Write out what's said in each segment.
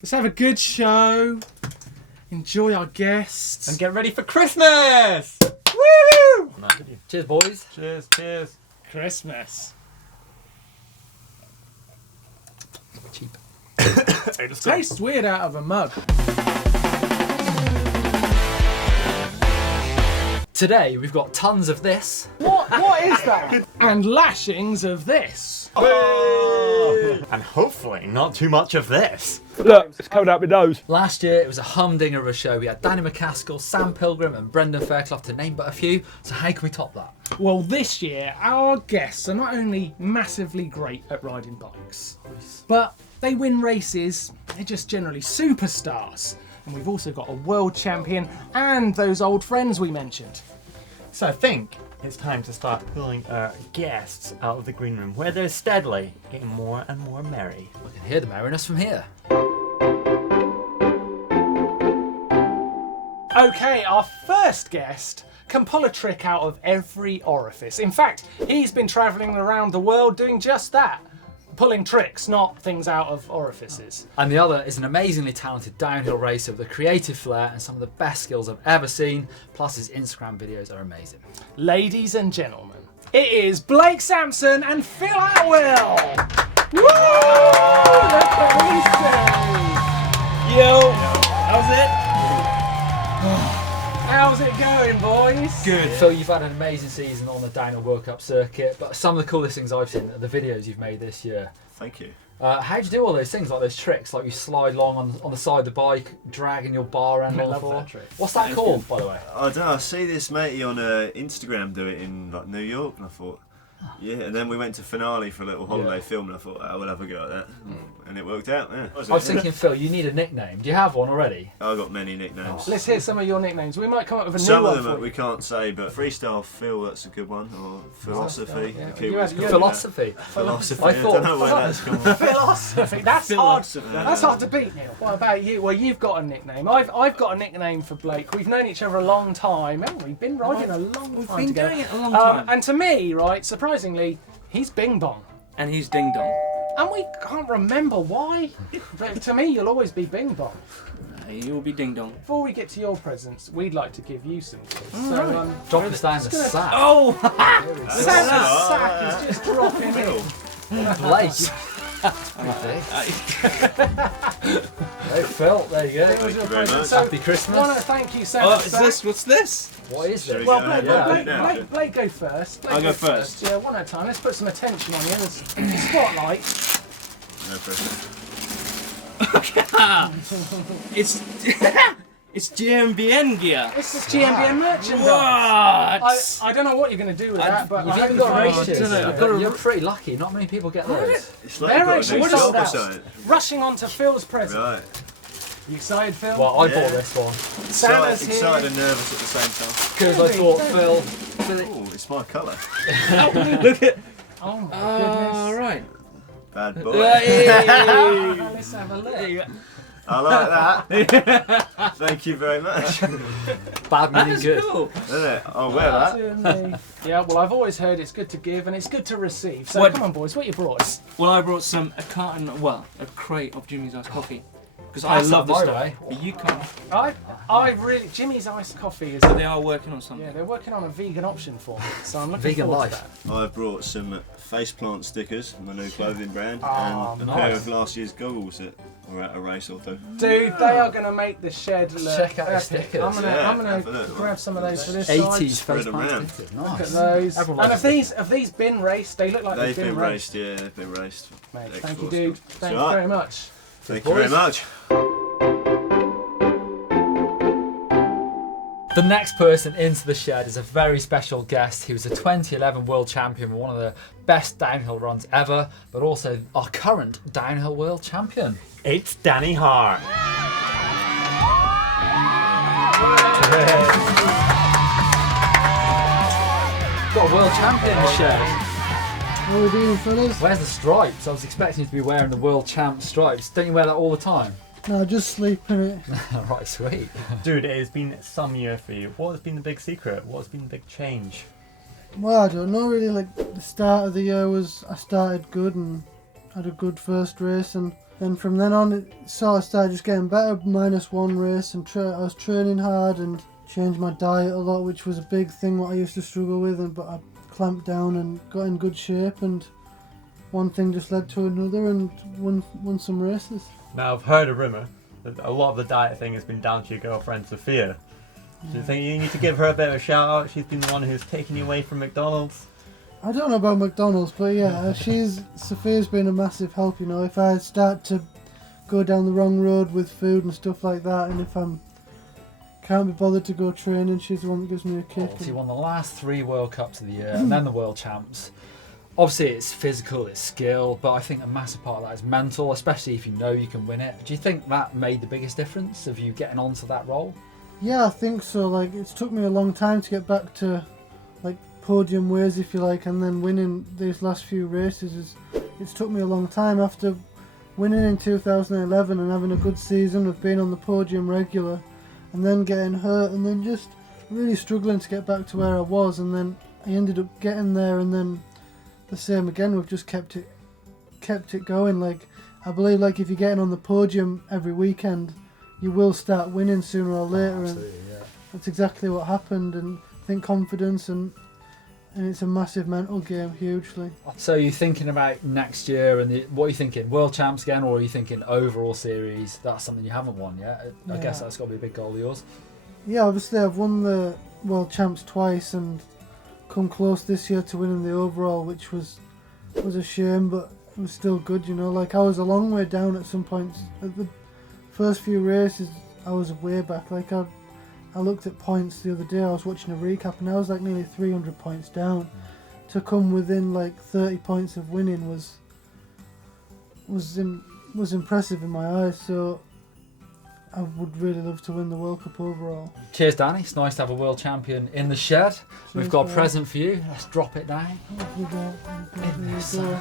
Let's have a good show. Enjoy our guests. And get ready for Christmas! Woo! Cheers, boys. Cheers, cheers. Christmas. Cheap. Tastes weird out of a mug. Today we've got tons of this. What is that? And lashings of this. And hopefully not too much of this. Look, it's coming out my nose. Last year it was a humdinger of a show. We had Danny McCaskill, Sam Pilgrim and Brendan Fairclough to name but a few. So how can we top that? Well, this year our guests are not only massively great at riding bikes, but they win races. They're just generally superstars. And we've also got a world champion and those old friends we mentioned. So I think it's time to start pulling our guests out of the green room where they're steadily getting more and more merry. I can hear the merriness from here. Okay, our first guest can pull a trick out of every orifice. In fact, he's been travelling around the world doing just that. Pulling tricks, not things out of orifices. And the other is an amazingly talented downhill racer with a creative flair and some of the best skills I've ever seen. Plus his Instagram videos are amazing. Ladies and gentlemen, it is Blake Sampson and Phill Atwill! Woo! Look at these two! Yo, how's it? How's it going, boys? Good. Phil, you've had an amazing season on the downhill World Cup circuit, but some of the coolest things I've seen are the videos you've made this year. Thank you. How do you do all those things, like those tricks, like you slide along on the side of the bike, dragging your bar end on the floor? What's that called, by the way? I don't know, I see this matey on Instagram do it in like New York and I thought, yeah, and then we went to Finale for a little holiday film and I thought, oh, we'll have a go at that. And it worked out, yeah. I was thinking, Phil, you need a nickname. Do you have one already? I got many nicknames. Let's hear some of your nicknames. We might come up with a Some new of one them for we you. can't say, but Freestyle Phil, that's a good one, or Philosophy. Yeah. The Kiwis You had- call it Philosophy. that. Philosophy. I I thought- don't know where that's come from. Philosophy. That's hard. Philosophy. That's hard to beat, Neil. What about you? Well, you've got a nickname. I've got a nickname for Blake. We've known each other a long time, haven't we? Been riding a long We've time been together. doing it a long time. And to me, right, surprisingly, he's Bing Bong. And he's Ding Dong. And we can't remember why. But to me, you'll always be Bing Bong. He will be Ding Dong. Before we get to your presents, we'd like to give you some quiz. So, Drop the stand the sack. Oh! Sam's Oh, sack is just dropping in. Blake. Hey, Phil, there you go. It was your very present. much. So, Happy Christmas. I want to thank you, Sam. Oh, is this? What's this? What is Shall this? we Well, go Blake, ahead? Blake, Yeah. Blake, Blake, go first. Blake I'll go first. Yeah, one at a time. Let's put some attention on you. There's the spotlight. No pressure. It's it's GMBN gear. This is GMBN merchandise. What? I don't know what you're going to do with that, but You've I hope even you got find race it shirts. interesting. I've got a- You're pretty lucky. Not many people get those. It's like They're you've got a actually new sold job or out. something. Rushing on to Phil's present. Right. You excited, Phil? Well, I Yeah. bought this one Santa's here. Excited and nervous at the same time. because I thought Phil. Oh, it's my colour. Look at. Oh my goodness. All right. Bad boy. Let's have a look. I like that. Thank you very much. Bad meaning That's good. cool. Isn't it? I'll wear that. To me. Yeah, well, I've always heard it's good to give and it's good to receive. So What- come on, boys, what you brought us? Well, I brought a carton, well, a crate of Jimmy's iced coffee. Because I Pass love that the my stuff. way. But you can't. I really, Jimmy's iced coffee is. But they are working on something. Yeah, they're working on a vegan option for me, so I'm looking Vegan forward life. to that. I brought some faceplant stickers, my new clothing brand, Oh, and a nice. pair of last year's goggles that were at a race or two. Dude, they are going to make the shed look Check out the epic. stickers. I'm gonna, Yeah, I'm have a gonna look. grab some of those for this 80s side. Spread face them paint round. stickers. Look at Nice. those. Everyone And likes have these been raced? They look like They've they've been raced. raced, yeah, they've been raced. Mate, Next thank you, floor's dude. good. Thank you It's all very right. much. Thank you very boys. much. The next person into the shed is a very special guest. He was a 2011 world champion, one of the best downhill runs ever, but also our current downhill world champion. It's Danny Hart. Got a world champion in the shed. How we doing, fellas? Where's the stripes? I was expecting you to be wearing the world champ stripes. Don't you wear that all the time? No, just sleep in it. Right, sweet. Dude, it has been some year for you. What has been the big secret? What has been the big change? Well, I don't know really. Like the start of the year was, I started good and had a good first race, and And from then on, it sort of started just getting better. -1 race, and I was training hard and changed my diet a lot, which was a big thing what I used to struggle with. But I clamped down and got in good shape, and one thing just led to another, and won some races. Now I've heard a rumour that a lot of the diet thing has been down to your girlfriend Sophia. Do you think you need to give her a bit of a shout out? She's been the one who's taken you away from McDonald's. I don't know about McDonald's, but yeah, Sophia's been a massive help. You know, if I start to go down the wrong road with food and stuff like that, and if can't be bothered to go training, she's the one that gives me a kick. She won the last 3 World Cups of the year and then the World Champs. Obviously it's physical, it's skill, but I think a massive part of that is mental, especially if you know you can win it. Do you think that made the biggest difference of you getting onto that role? Yeah, I think so. Like, it's took me a long time to get back to like podium ways, if you like, and then winning these last few races. It's took me a long time after winning in 2011 and having a good season of being on the podium regular, and then getting hurt, and then just really struggling to get back to where I was, and then I ended up getting there, and then the same again. We've just kept it going. Like, I believe, like, if you're getting on the podium every weekend, you will start winning sooner or later. Absolutely, yeah. That's exactly what happened, and I think confidence and it's a massive mental game, hugely. So you're thinking about next year, and what are you thinking? World Champs again, or are you thinking overall series? That's something you haven't won yet. I guess that's got to be a big goal of yours. Yeah, obviously I've won the World Champs twice and come close this year to winning the overall, which was a shame, but it was still good, you know. Like, I was a long way down at some points. At the first few races, I was way back. Like, I looked at points the other day. I was watching a recap, and I was like nearly 300 points down. To come within like 30 points of winning was impressive in my eyes. So I would really love to win the World Cup overall. Cheers, Danny. It's nice to have a world champion in the shed. We've Cheers, got a guys. present for you. Let's drop it down. What have we got? In this There we go.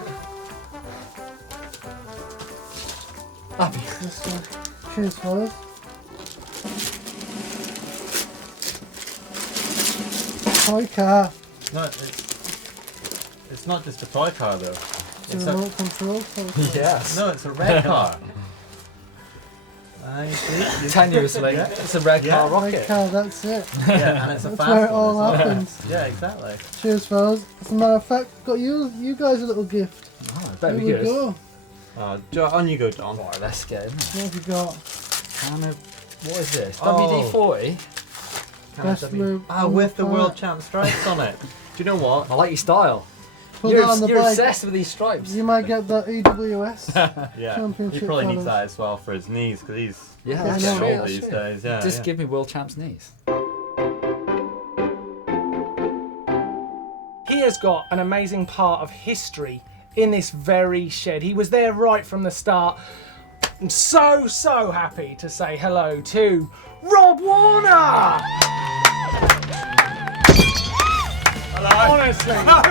Happy. This one. Cheers, fellas. Toy car. No, it's not just a toy car though. It's It's a a, remote control toy car. Yes. no, it's a red car. I see. Tenuously, Yeah. it's a red car Yeah. rocket. Toy car, that's it. Yeah, and it's a That's fast where it one all as well. happens. Yeah, exactly. Cheers, fellas. As a matter of fact, got you guys a little gift. Oh, I bet Here we we good. go. On you go, John. Right, let's get in there. What have you got? Kind of, what is this? Oh. WD-40? Best lube. With the on World planet. Champ stripes on it. Do you know what? I like your style. Put You're, that on the you're bike. obsessed with these stripes. You might get that EWS. Yeah, Championship he probably needs colours. that as well for his knees because he's Yeah, Yeah, that's I know. true, getting old that's these true. days. Yeah, Just yeah. give me world champs knees. He has got an amazing part of history in this very shed. He was there right from the start. I'm so happy to say hello to Rob Warner! Honestly, let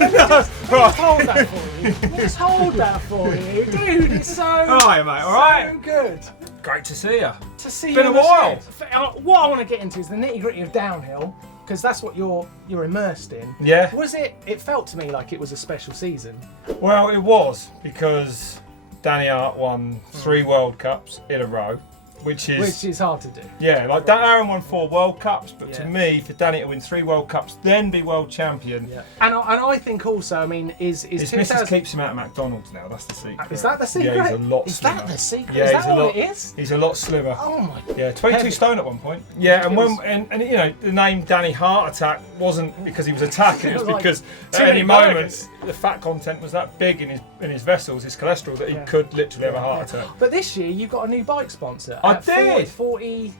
me just hold that for you. Let's hold that for you. Dude, it's so, Alright, mate, alright? so good Great to see you. to see Been you a in the while. shed. What I want to get into is the nitty gritty of downhill, because that's what you're immersed in. Yeah. Was it felt to me like it was a special season. Well, it was, because Danny Hart won 3 World Cups in a row, which is hard to do. yeah, like Dan Aaron won 4 World Cups, but Yeah. to me, for Danny to win 3 World Cups, then be world champion, And I think also, I mean, is his 2000 missus keeps him out of McDonald's now. That's the secret. Is that the secret? Yeah, he's a lot Is slimmer. that the secret? Yeah, is he's that a all lot. it is? He's a lot slimmer. Oh my god. Yeah, 22 Heavy. stone at one point. Yeah, and Feels- and you know the name Danny Heart Attack wasn't because he was attacking. It was Like, because too at any many moment burgers. the fat content was that big in his vessels, his cholesterol, that he Yeah. could literally have a heart attack. But this year you got a new bike sponsor. I at did. 40.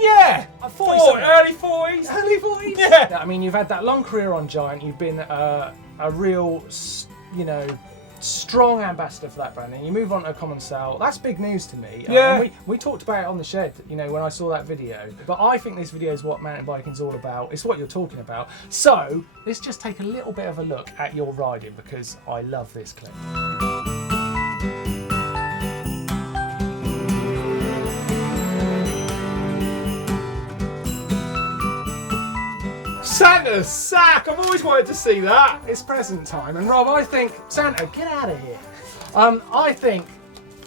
Yeah, 40 something. early 40s. Early 40s? Yeah. I mean, you've had that long career on Giant. You've been a real, strong ambassador for that brand. And you move on to a common sale. That's big news to me. Yeah. And we talked about it on the shed, when I saw that video. But I think this video is what mountain biking's all about. It's what you're talking about. So let's just take a little bit of a look at your riding, because I love this clip. Santa's sack! I've always wanted to see that. It's present time, and Rob, I think Santa, get out of here. I think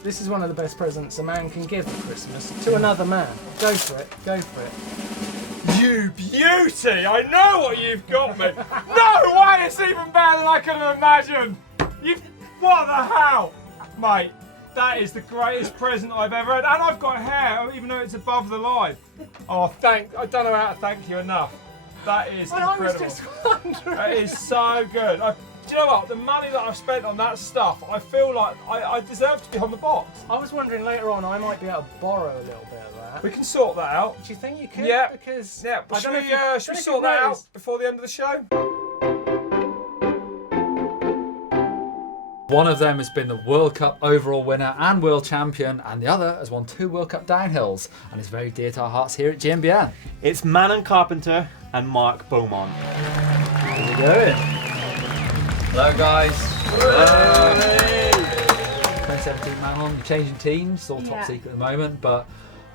This is one of the best presents a man can give for Christmas to another man. Go for it. Go for it. You beauty! I know what you've got me. No way! It's even better than I could have imagined. What the hell, mate? That is the greatest present I've ever had, and I've got hair, even though it's above the line. Oh, I don't know how to thank you enough. That is incredible. I was just wondering. That is so good. Do you know what? The money that I've spent on that stuff, I feel like I deserve to be on the box. I was wondering later on, I might be able to borrow a little bit of that. We can sort that out. Do you think you could? Yeah. Because Yeah, but I don't know should if we you sort that out noticed. before the end of the show? One of them has been the World Cup overall winner and world champion, and the other has won 2 World Cup downhills and is very dear to our hearts here at GMBN. It's Manon Carpenter and Marc Beaumont. How you doing? Hello guys. 2017 Manon, you're changing teams, it's all top secret at the moment, but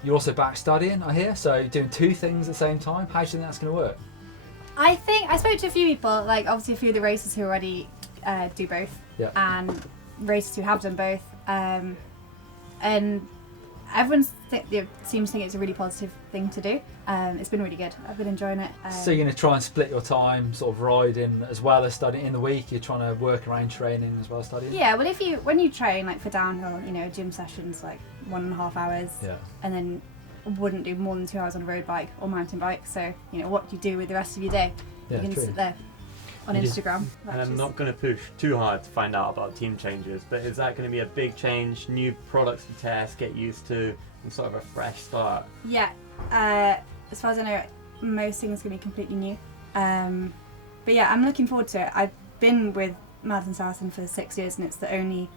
you're also back studying, I hear, so you're doing 2 things at the same time. How do you think that's going to work? I think I spoke to a few people, like obviously a few of the racers who already do both, and racers who have done both, and everyone seems to think it's a really positive thing to do. It's been really good. I've been enjoying it. So you're going to try and split your time, sort of riding as well as studying in the week. You're trying to work around training as well as studying. Yeah, well, when you train like for downhill, gym sessions like 1.5 hours, and then wouldn't do more than 2 hours on a road bike or mountain bike. So what you do with the rest of your day, you can sit there on Instagram. And I'm not going to push too hard to find out about team changes, but is that going to be a big change, new products to test, get used to, and sort of a fresh start? Yeah, as far as I know, most things are going to be completely new. But yeah, I'm looking forward to it. I've been with Madison Saracen for 6 years, and it's the only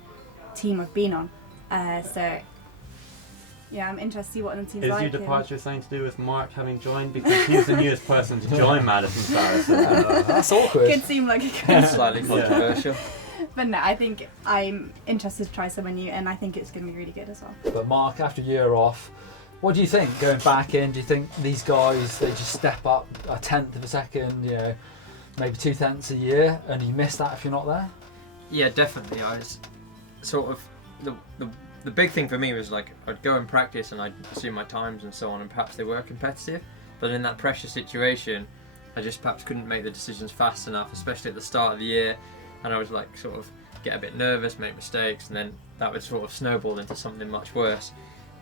team I've been on. So yeah, I'm interested to see what the team's like. Is your departure something to do with Marc having joined? Because he's the newest person to join Madison Saracen. That's awkward. Could seem like it could. Slightly controversial. But no, I think I'm interested to try somewhere new, and I think it's going to be really good as well. But Marc, after a year off, what do you think going back in? Do you think these guys, they just step up a 1/10 of a second, maybe 2/10 a year, and you miss that if you're not there? Yeah, definitely. I was sort of the big thing for me was like I'd go and practice and I'd see my times and so on, and perhaps they were competitive, but in that pressure situation, I just perhaps couldn't make the decisions fast enough, especially at the start of the year, and I was like sort of get a bit nervous, make mistakes, and then that would sort of snowball into something much worse.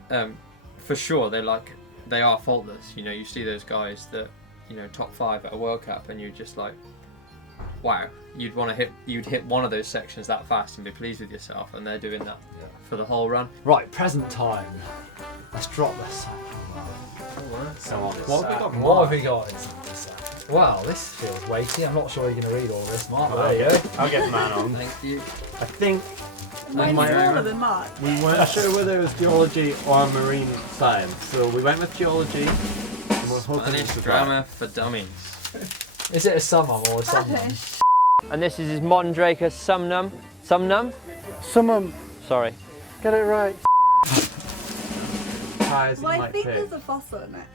For sure, they are faultless. You see those guys that top 5 at a World Cup, and you're just like, wow, you'd hit one of those sections that fast and be pleased with yourself, and they're doing that for the whole run. Right, present time. Let's drop this. So on. What have we got? What have we got? Wow, this feels weighty. I'm not sure you're going to read all this, Marc. There you go. I'll get Manon. Thank you. I think Mine's smaller than Marc. we weren't sure whether it was geology or marine science, so we went with geology. And we're hoping Spanish this is drama for dummies. Is it a summum or a summum? And this is his modern Draker Sumnum. Summum. Sorry. Get it right. Ties Well, I like think pig. there's a fossil in it.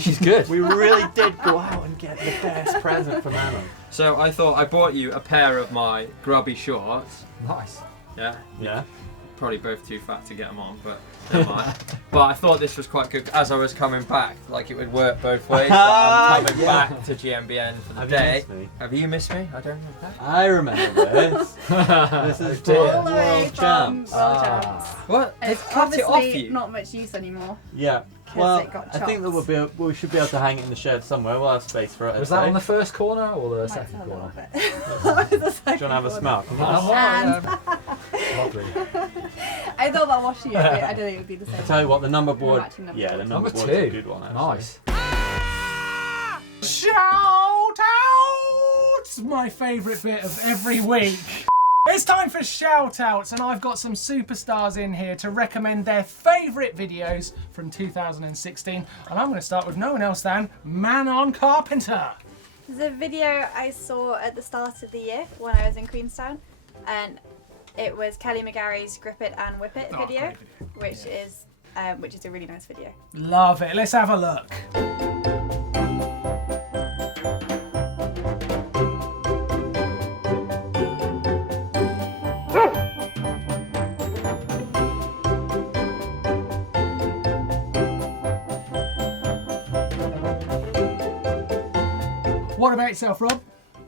She's good. We really did go out and get the best present for Manon. So I thought I bought you a pair of my grubby shorts. Nice. Yeah. Yeah. Probably both too fat to get them on, but never mind. But I thought this was quite good as I was coming back, like it would work both ways. But I'm coming back to GMBN for the Have day. you missed me? Have you missed me? I don't know that. I remember this. This is for All the way World from Champs. World Champs. What? And It's it's cut it off obviously you. not much use anymore. Yeah. 'Cause Well, it got I think that we should be able to hang it in the shed somewhere. We'll have space for it. Was that on the first corner or the Might second tell a little corner? bit. That was the Do you second want to have a one. smell? Lovely. I thought about washing it, but I don't think it would be the same. I tell you what, the number board. matching number Yeah, the board. number Number board's a 2. good one. Actually. Nice. Shoutouts! My favourite bit of every week. It's time for shoutouts, and I've got some superstars in here to recommend their favourite videos from 2016. And I'm going to start with no one else than Manon Carpenter. There's a video I saw at the start of the year when I was in Queenstown, and it was Kelly McGarry's Grip It and Whip It video, which is a really nice video. Love it. Let's have a look. What about yourself, Rob?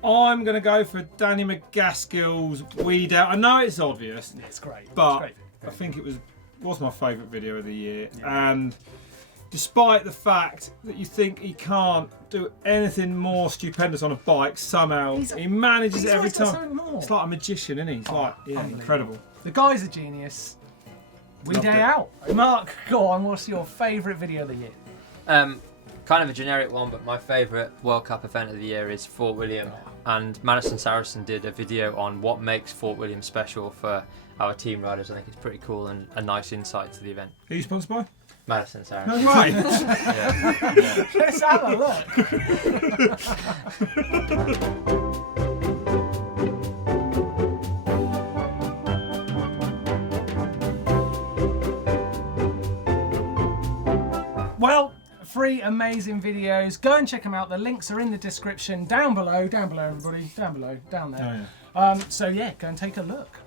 I'm going to go for Danny McGaskill's Weed Out. I know it's obvious. It's great. But it's great. I think it was my favourite video of the year. And despite the fact that you think he can't do anything more stupendous on a bike, somehow he manages it every time. It's like a magician, isn't he? It's like incredible. The guy's a genius. Weed Day out. Mark, go on. What's your favourite video of the year? Kind of a generic one, but my favourite World Cup event of the year is Fort William. And Madison Saracen did a video on what makes Fort William special for our team riders. I think it's pretty cool and a nice insight to the event. Who are you sponsored by? Madison Saracen. No, right. Yeah. Let's have a look. Well, 3 amazing videos. Go and check them out. The links are in the description down below. Down below, everybody. Down below. Down there. Oh, yeah. So yeah, go and take a look.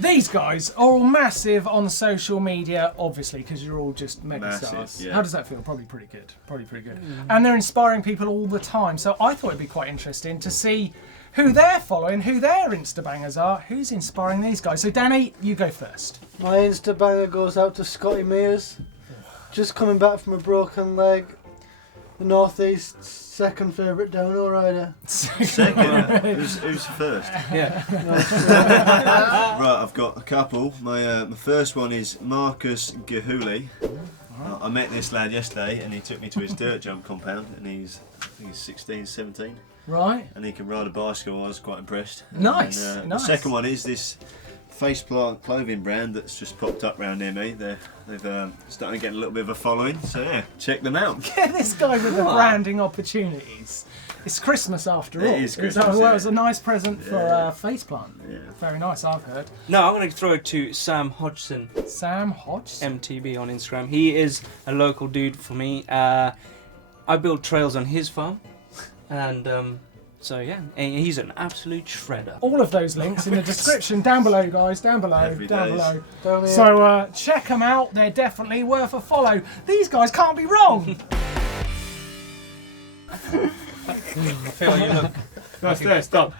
These guys are all massive on social media, obviously, because you're all just mega stars. Yeah. How does that feel? Probably pretty good. Probably pretty good. And they're inspiring people all the time. So I thought it'd be quite interesting to see who they're following, who their Instabangers are, who's inspiring these guys. So Danny, you go first. My Instabanger goes out to Scotty Mears. Just coming back from a broken leg. The Northeast's second favourite downhill rider. Second? Who's first? Yeah. Right, I've got a couple. My first one is Marcus Gehuli. I met this lad yesterday and he took me to his dirt jump compound and I think he's 16, 17. Right. And he can ride a bicycle. I was quite impressed. Nice. And, Nice. The second one is this faceplant clothing brand that's just popped up around near me. They've started getting a little bit of a following, so yeah, check them out. Get this guy with the branding opportunities. It's Christmas after all. It is Christmas, Well, yeah. it was a nice present for Faceplant. Yeah. Very nice, I've heard. No, I'm going to throw it to Sam Hodgson, Sam Hodgson. MTB on Instagram. He is a local dude for me. I build trails on his farm, and so yeah, he's an absolute shredder. All of those links in the description down below, guys. Down below. Every Down days. below. Down here. So check them out. They're definitely worth a follow. These guys can't be wrong. Phill, you look. That's done.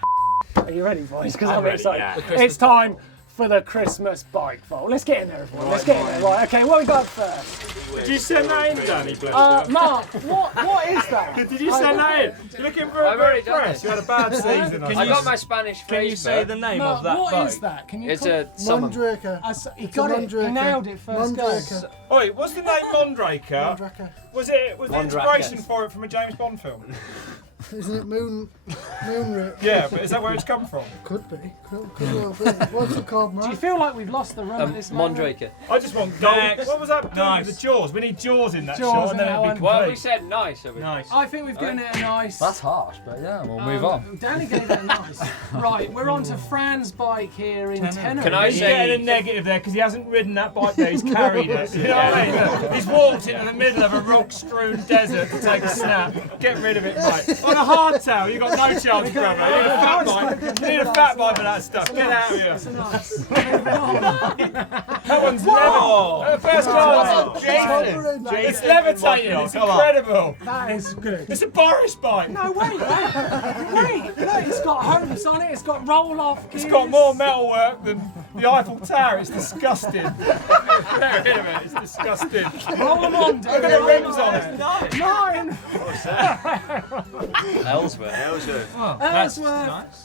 Are you ready, boys? Because I'm ready, excited. yeah. It's time for the Christmas bike vault. Let's get in there, everyone. Let's get in there. Right. Okay. What we got first? Did you send that in, Danny? Bless you? Mark. What is that? Did you send that in? You're looking for a I've already done press. this. You had a bad season. I got my Spanish Can you phrase, say though. the name Mark, of that what bike? is that? Can you? It's call- a summon. Mondraker. He It's got a it. He Mondraker. nailed it first go. Mondraker. Oi, what's the name Mondraker? Mondraker. Was the inspiration for it from a James Bond film? Isn't it Moonrit? Yeah, but is that where it's come from? Could be. Could well be. What's it called, Do you Mark? feel like we've lost the run at this moment? Mondraker. I just want gold. Next. What was that doing Nice. with the jaws? We need jaws in that Jaws shot in and then that it'd one. be Well, we complete. said nice. So Nice. I think we've given it a nice. That's harsh, but yeah, we'll move on. Danny gave it a nice. Right, we're on to Fran's bike here in Tenerife. Can I He's say- getting a negative there because he hasn't ridden that bike there, he's carried it. You know what I mean? He's walked into the middle of a rock-strewn desert to take a snap. Get rid of it, mate. On a hardtail, you've got no chance, brother. You need a fat bike. You need a fat bike for that stuff. Get out of here. That's a nice. That one's level. First class. Jason. It's levitating. It's incredible. That is good. It's a Boris bike. No, wait. Look, it's got homes on it. It's got roll-off gears. It's got more metalwork than the Eiffel Tower. It's disgusting. Get rid of it. It's disgusting. Roll them on, dude. Look at the rims on it. 9. Ellsworth. Ellsworth.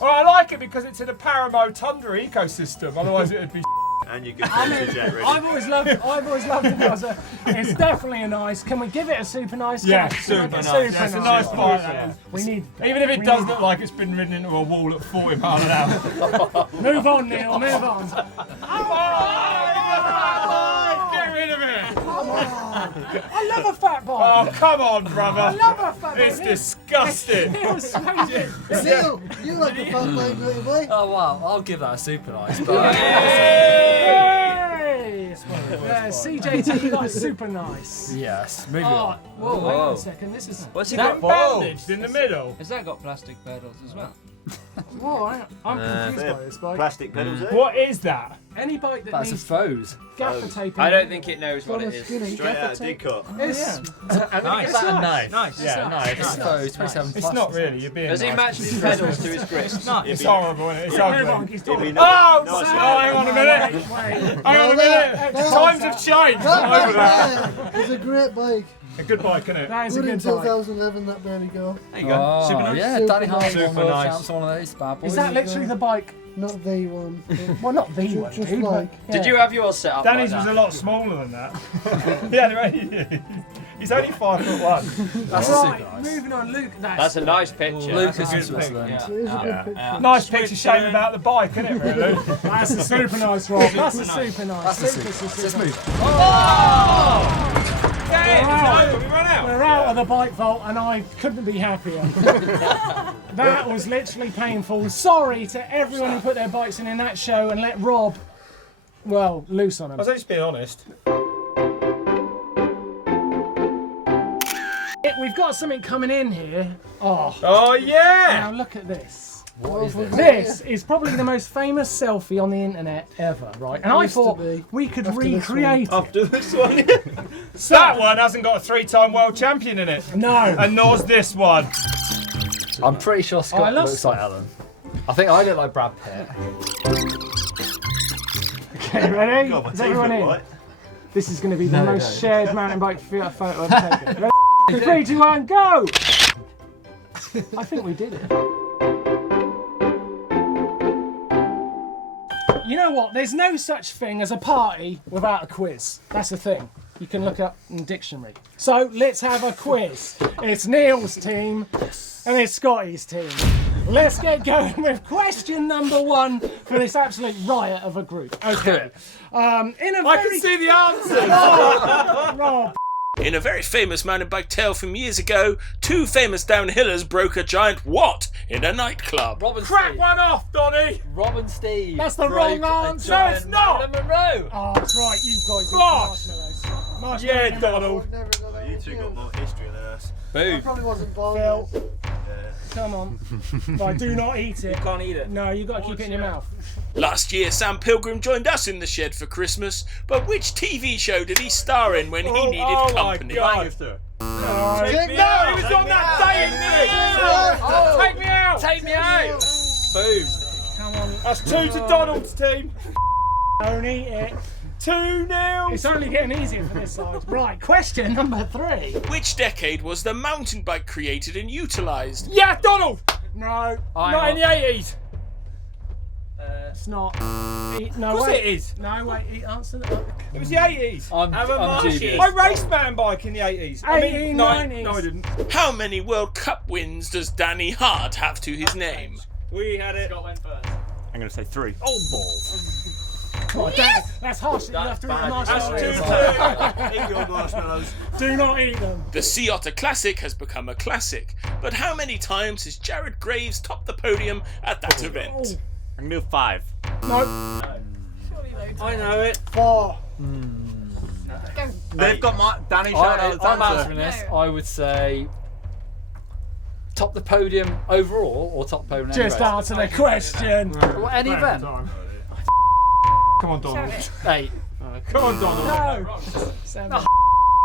Well, I like it because it's in a Paramo Tundra ecosystem. Otherwise, it would be. And you can finish the jet ready. I've always loved it. It's definitely a nice. Can we give it a super nice? Yeah, Can we- super nice. Yeah, it's a nice bike. That is. We need. Even if it does look like it's been ridden into a wall at 40 miles an hour. Move on, Neil. Move on. Get rid of it. I love a fat bike. Oh, come on, brother. I love a fat bike. It's disgusting. Neil's smashing. Neil, you like a fat bike, don't you, boy? Oh wow, I'll give that a super nice. But Hey! Yeah, CJT, you got super nice. yes, moving Oh, on. whoa, wait on a second. This is. What's he Is that got? bandaged in the middle? Has that got plastic pedals as well? Whoa, I'm confused by this bike. Plastic pedals there. What is that? Any bike that That's a needs foes. gaffer tape. I don't think it knows what Well, it is. skinny. Straight out of Didcot. It's, Nice. Is that a knife? Nice. Yeah, nice. It's foes. 27 It's not really. You're being Does he nice. match his pedals to his grip? It's horrible, isn't it? It's ugly. he's It'd be talking. nice. Oh, Nice. hang on a minute. Hang on a minute. Times have changed. Over that. It's a great bike. A good bike, isn't it? That is a Good in good bike. 2011, that baby go. There you go. Super nice. Yeah, Super Danny nice. Hart's Super one world nice. champs, one of those bad boys. Is that literally the bike? Not the one. Well, not the one, Just dude, but- like. yeah. Did you have yours set up Danny's like was that? a lot smaller than that. Yeah, he's only 5'1". That's Right, super nice. moving on, Luke. That's a nice picture. Lucas That's a in good Switzerland. Yeah. It is a good picture. Nice picture, shame about the bike, isn't it, really? That's a super nice, Rob. That's a super nice. That's a super. Let's move. We run out. We're out of the bike vault and I couldn't be happier. That was literally painful. Sorry to everyone who put their bikes in that show and let Rob, well, loose on I them. was only just being honest. We've got something coming in here. Oh, Oh, yeah! now look at this. What is this? This is probably the most famous selfie on the internet ever, right? And I Used to thought be. we could After this recreate it. After this one. That one hasn't got a 3-time world champion in it. No. And nor's this one. I'm pretty sure I Scott love looks like Ellen. I think I look like Brad Pitt. Okay, ready? God, my Is teeth everyone look in? right. This is going to be the No, most don't. shared mountain bike photo I've taken. Ready? 3, 2, 1, go! I think we did it. You know what? There's no such thing as a party without a quiz. That's the thing. You can look up in the dictionary. So let's have a quiz. It's Neil's team and it's Scotty's team. Let's get going with question number 1 for this absolute riot of a group. Okay. I can see the answer. Rob. In a very famous mountain bike tale from years ago, 2 famous downhillers broke a giant what in a nightclub? Robin Crack Steve. one off, Donny. Robin Steve. That's the broke wrong a answer. giant No, it's not. Marilyn Monroe. Oh, that's right. You guys eat Floss. marshmallows. Marshmallows. Yeah, Donald. Never got that You one, two yeah. got more history than us. I Boom. probably wasn't born. Phil, yet. come on. Right, do not eat it. Can't eat it. No, you got to keep it in your mouth. Last year, Sam Pilgrim joined us in the shed for Christmas, but which TV show did he star in when he needed oh my company? God. Lancaster. Take me out. He was on that date, Take me out. Take me out! Boom. Come on. That's 2 to Donald's team. Don't eat it. 2-0. It's only getting easier for this side. Right, question number 3. Which decade was the mountain bike created and utilised? Yeah, Donald. No, Not in the 80s. it's not. No, Of course wait. it is. No, wait. Answer that. It was the 80s. I'm dubious. I raced mountain bike in the 80s. 80s, no, 90s. no, I didn't. How many World Cup wins does Danny Hart have to his name? We had it. Scott went first. I'm going to say 3. Oh, balls. Oh, that's harsh. You have to eat the That's marshmallows. 2-2. Eat your marshmallows. Do not eat them. The Sea Otter Classic has become a classic, but how many times has Jared Graves topped the podium at that event? I'm going to do 5. No. I know it. 4. They've got Danny I'm Shoutouts answering this. I would say top the podium overall or top podium. any Just race? answer the question. Well, any event. Come on, Donald. Hey, Come on, Donald. No. Sam.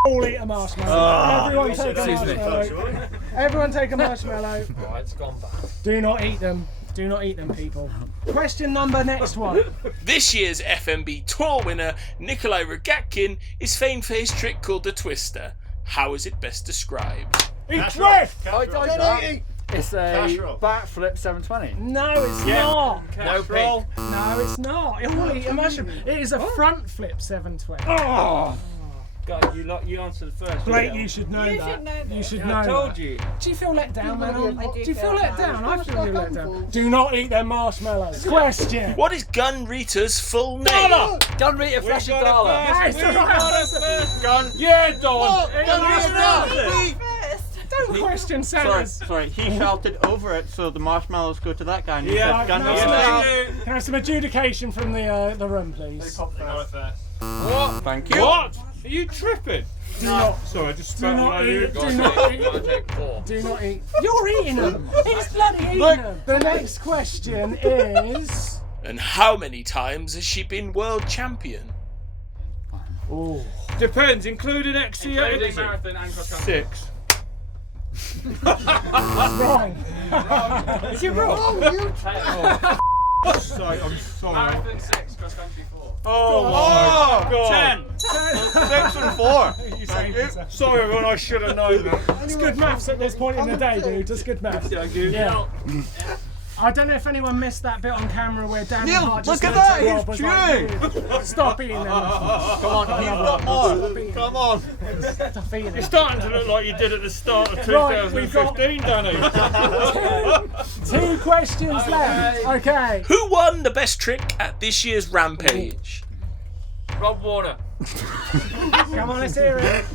All eat a marshmallow. Everyone take a Excuse me. marshmallow. Everyone take a marshmallow. right, it's gone back. Do not eat them. Do not eat them, people. Question number next one. This year's FMB Tour winner, Nikolai Rogatkin, is famed for his trick called the Twister. How is it best described? He drift. I did that. It's a backflip 720. No, it's not. No pig. No, it's not. All eat a mushroom. It is a front flip 720. Oh. God, you answered first. Great, didn't you should know You that. should know You this. should you? know I told that. you. Do you feel let down, Manon? I do Do you feel feel let let down? down. I feel you let down. Do not eat them marshmallows. Question. What is Gun Rita's full name? Gun Rita Flash got it Dollar. first. Nice. We got it first. Gun. Yeah, Don. Don't question Santa's. Sorry, he shouted over it, so the marshmallows go to that guy. And he Yeah, said, "Gun no, Rita." no. Can I have some adjudication from the room, please? What? Thank you. What? Are you tripping? Do not. Sorry, I just Do spat not on you. eat. Do not eat. Do not eat. You're eating them. He's bloody eating them. The next question is. And how many times has she been world champion? Oh. Depends, including XC. Including marathon and cross country. 6. Wrong. Is it wrong? I'm sorry. Marathon 6, cross country 4. Oh my God. 10. 6 and 4. You say it. Sorry, everyone. I should have known that. It's good maths at this point in the day, dude. It's good maths. Yeah. I don't know if anyone missed that bit on camera where Dan Neil, Hart just look at looked that, at Rob, he's was like, stop eating them. Come on, he's got more. Come on. Stop eating them. You're starting to look like you did at the start of Right, we've got- 2015, Danny. 2 questions left. Okay. Who won the best trick at this year's Rampage? Rob Warner. Come on, let's hear it.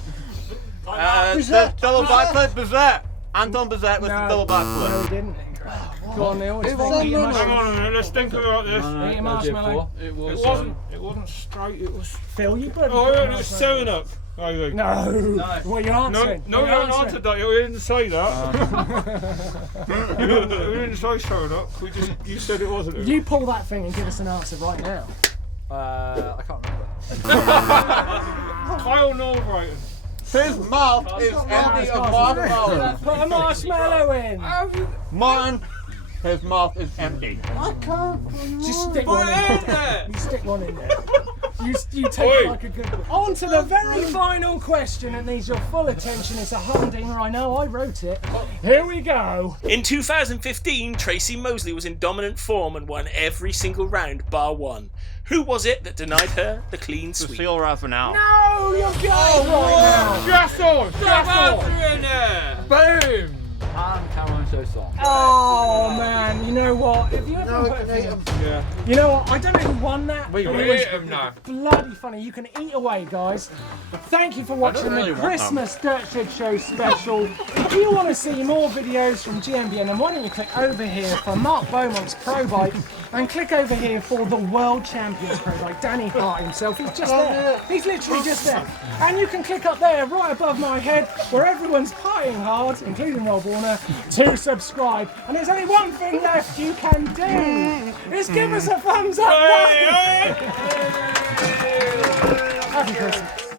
The double backflip, Bazette. Anton Bazette with the double No, backflip. he didn't. Go on, Neil. It's It fine. was Eat a on Hang mushroom. on a minute, let's think about this. Eat a marshmallow. It wasn't straight, it was... Phill, you better. Oh, it was 7-Up, I think. No. What are you No, answering? no, What you are haven't answered that. You didn't say that. We didn't say 7-Up. You said it wasn't. You pull that thing and give us an answer right now. I can't remember. Kyle Norbrighton. His mouth is empty of watermelon. Put a marshmallow in. Martin, his mouth is empty. I can't. Just stick one in there. You stick one in there. You take it like a good boy. On to the very final question. It needs your full attention. It's a humdinger. I know. I wrote it. Here we go. In 2015, Tracy Mosley was in dominant form and won every single round bar one. Who was it that denied her the clean sweep? Seal Ravenel. No, you're going right now. Yes, on! in there! Boom! And Cameron Samson. Oh man, you know what? If you ever No, we put can eat them. Yeah. You know what? I don't know who won that. We but will it was eat 'em now. bloody funny. You can eat away, guys. Thank you for watching really the want Christmas Dirt Shed Show special. If you want to see more videos from GMBN, then why don't you click over here for Marc Beaumont's Pro Bike and click over here for the World Champions Pro Bike. Danny Hart himself, he's just there. He's literally just there. And you can click up there, right above my head, where everyone's partying hard, including Rob Warner, to subscribe. And there's only one thing left you can do. Is give us a thumbs up. Happy Christmas.